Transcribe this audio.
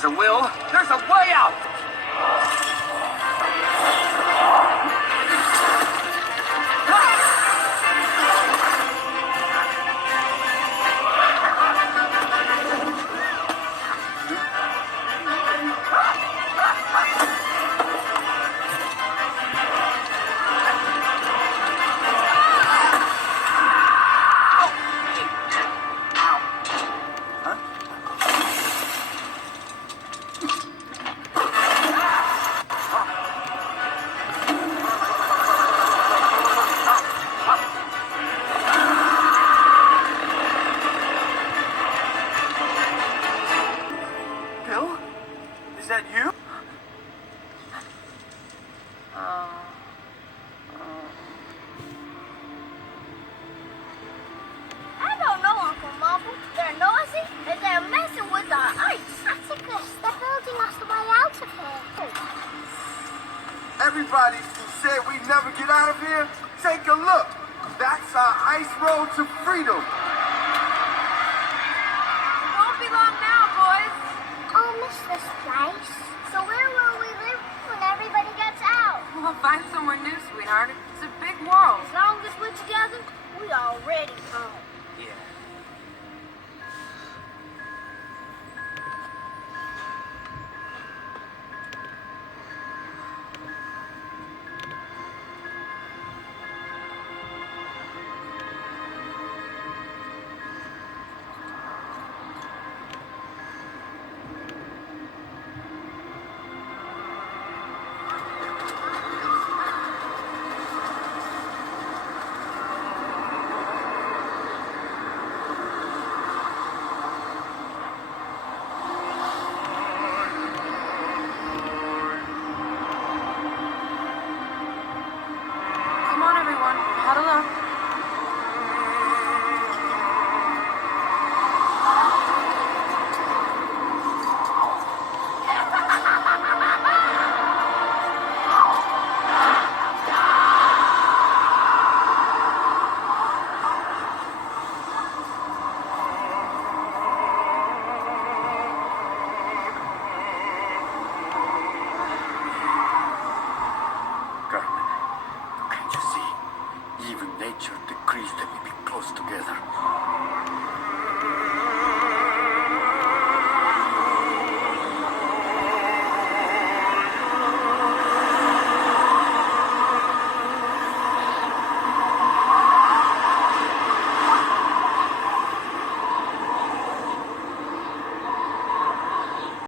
there's a will, there's a way out! Is that you? I don't know, Uncle Marble. They're noisy and they're messing with our ice. Atticus, they're building us the way out of here. Everybody who said we'd never get out of here, take a look. That's our ice road to freedom. Won't be long now, boys. I'll miss this place. So where will we live when everybody gets out? We'll find somewhere new, sweetheart. It's a big world. As long as we're together, we already home. Yeah. Come on, everyone. Huddle up. Can't you see? Even nature decrees that we be close together.